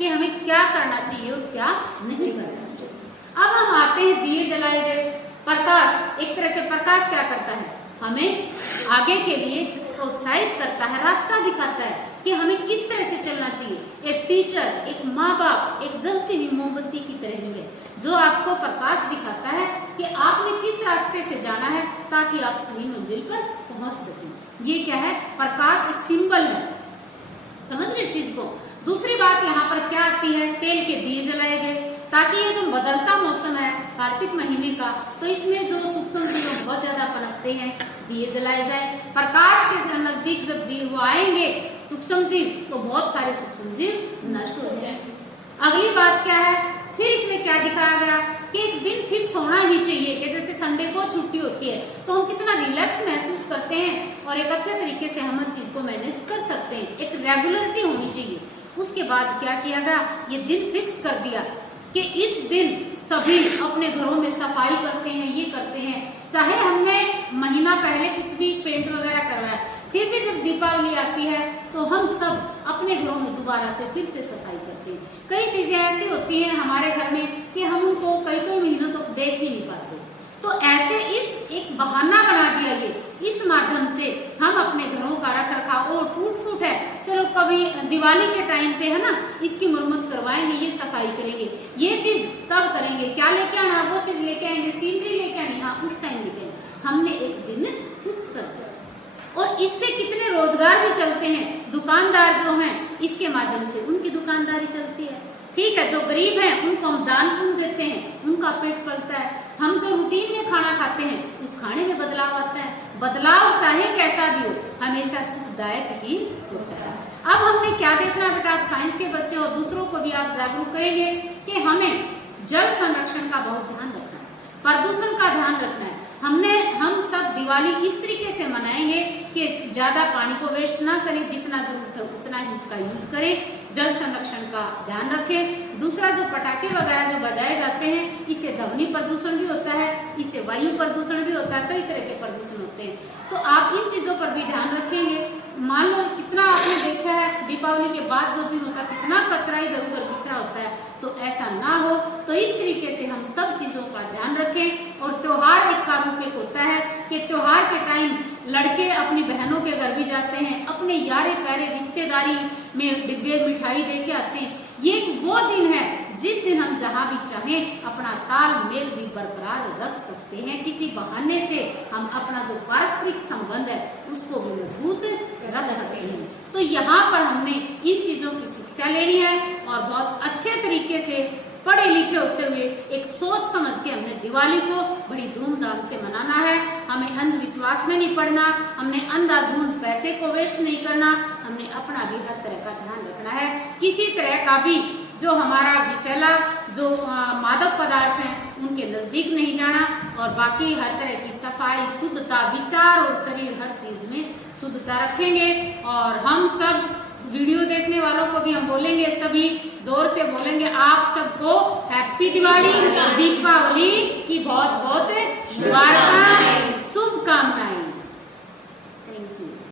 कि हमें क्या करना चाहिए और क्या नहीं करना चाहिए। अब हम आते हैं दिए जलाए गए। प्रकाश, एक तरह से प्रकाश क्या करता है, हमें आगे के लिए प्रोत्साहित करता है, रास्ता दिखाता है कि हमें किस तरह से चलना चाहिए। एक टीचर, एक माँ बाप एक जलती हुई मोमबत्ती की तरह ही है, जो आपको प्रकाश दिखाता है कि आपने किस रास्ते से जाना है ताकि आप सही मंजिल पर पहुंच सकें। ये क्या है, प्रकाश एक सिंबल है, समझ गए इस चीज को। दूसरी बात यहाँ पर क्या आती है, तेल के दिए जलाए गए ताकि ये जो बदलता मौसम है कार्तिक महीने का, तो इसमें जो सूक्ष्म जीव बहुत ज्यादा पनपते हैं, दिए जलाए जाए। प्रकाश के नजदीक जब दिए वो आएंगे सूक्ष्म जीव, तो बहुत सारे सूक्ष्म जीव नष्ट हो जाएंगे। अगली बात क्या है, फिर इसमें क्या दिखाया गया कि एक दिन फिक्स होना ही चाहिए, कि जैसे संडे को छुट्टी होती है तो हम कितना रिलैक्स महसूस करते हैं और एक अच्छे तरीके से हम हर चीज को मैनेज कर सकते हैं, एक रेगुलरिटी होनी चाहिए। उसके बाद क्या किया गया, ये दिन फिक्स कर दिया कि इस दिन सभी अपने घरों में सफाई करते हैं, ये करते हैं, चाहे हमने महीना पहले कुछ भी पेंट वगैरह करवाया, फिर भी जब दीपावली आती है तो हम सब अपने घरों में दोबारा से फिर से सफाई करते हैं। कई चीजें ऐसी होती हैं हमारे घर में कि हम उनको कई महीनों तक देख भी नहीं पाते, तो ऐसे इस एक बहाना बना दिया ये, इस माध्यम से हम अपने घरों का रख रखाव, और टूट फूट है, चलो कभी दिवाली के टाइम पे है ना, इसकी मरम्मत करवाएंगे, ये सफाई करेंगे, ये चीज तब करेंगे, क्या लेके आना, वो चीज लेके आएंगे, सीनरी लेके आनी, हाँ उस टाइम लेके आएंगे। हमने एक दिन फिक्स कर दिया और इससे कितने रोजगार भी चलते हैं। दुकानदार जो हैं इसके माध्यम से उनकी दुकानदारी चलती है, ठीक है, जो गरीब हैं उनको हम दान पुण्य देते हैं, उनका पेट पलता है। हम जो रूटीन में खाना खाते हैं उस खाने में बदलाव आता है, बदलाव चाहे कैसा भी हो हमेशा सुखदायक ही होता है। अब हमने क्या देखना है बेटा, आप साइंस के बच्चे और दूसरों को भी आप जागरूक करेंगे कि हमें जल संरक्षण का बहुत ध्यान रखना है, प्रदूषण का ध्यान रखना है। हम सब दिवाली इस तरीके से मनाएंगे कि ज्यादा पानी को वेस्ट ना करें, जितना जरूरत है उतना ही उसका यूज करें, जल संरक्षण का ध्यान रखें। दूसरा, जो पटाखे वगैरह जो बजाए जाते हैं, इससे ध्वनि प्रदूषण भी होता है, इससे वायु प्रदूषण भी होता है, कई तरह के प्रदूषण होते हैं, तो आप इन चीजों पर भी ध्यान रखेंगे। मान लो कितना आपने देखा है दीपावली के बाद जो दिन होता है कितना कचरा इधर उधर बिखरा होता है, तो ऐसा ना हो, तो इस तरीके से हम सब चीजों का ध्यान रखें। और त्योहार एक का रूप एक होता है कि त्योहार के टाइम लड़के अपनी बहनों के घर भी जाते हैं, अपने यारे प्यारे रिश्तेदारी में डिब्बे मिठाई दे के आते हैं। ये वो दिन है जिस दिन हम जहाँ भी चाहें अपना तालमेल भी बरकरार रख सकते हैं, किसी बहाने से हम अपना जो पारस्परिक संबंध है उसको भी मजबूत रख सकते हैं। तो यहाँ पर हमने इन चीजों की शिक्षा लेनी है और बहुत अच्छे तरीके से पढ़े लिखे होते हुए एक सोच समझ के हमने दिवाली को बड़ी धूमधाम से मनाना है। हमें अंधविश्वास में नहीं पड़ना, हमने अंधाधुंध पैसे को वेस्ट नहीं करना, हमने अपना भी हर तरह का ध्यान रखना है। किसी तरह का भी जो हमारा विषैला जो मादक पदार्थ हैं उनके नजदीक नहीं जाना, और बाकी हर तरह की सफाई, शुद्धता, विचार और शरीर हर चीज में शुद्धता रखेंगे। और हम सब वीडियो देखने वालों को भी हम बोलेंगे, सभी जोर से बोलेंगे, आप सबको हैप्पी दिवाली, दीपावली की बहुत बहुत शुभकामनाएं।